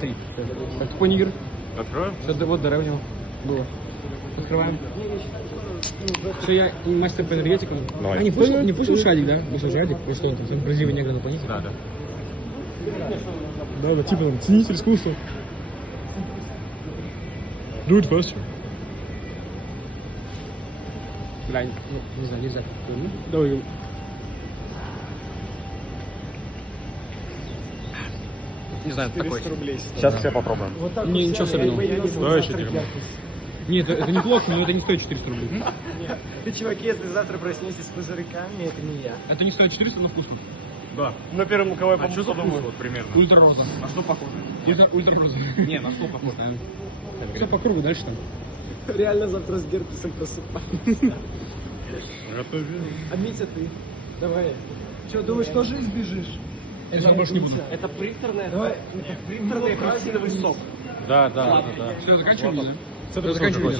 3. Это какой нигер? Откроем? Что вот дыра у него было. Открываем. Все, я мастер по энергетикам. Давай. А, не пушил Шадик, да? Пушил Шадик, потому что он там бразильный негр дополнительный. Да, да. Да, типа там ценитель искусства. Do it faster. Бля, ну, не знаю, нельзя. Давай. Не знаю, такой. Сейчас все попробуем. Не, ничего особенного. Давай еще дерьмо. Нет, это неплохо, но это не стоит 400 рублей. Ты, чуваки, если завтра проснетесь с пузырьками, это не я. Это не стоит 400, но вкусно. Да. На первом, кого я А что за вкус вот примерно? Ультра роза. На что похоже? Это ультра роза. Не, на что похоже? Все по кругу, дальше там. Реально завтра с герпесом просыпаюсь. Готовь. А Митя, ты? Давай. Че, думаешь, тоже избежишь? Это больше не буду. Это принтерная? Давай. Принтерный апельсиновый сок. Да. Все, заканчиваем, да? Заканчиваем.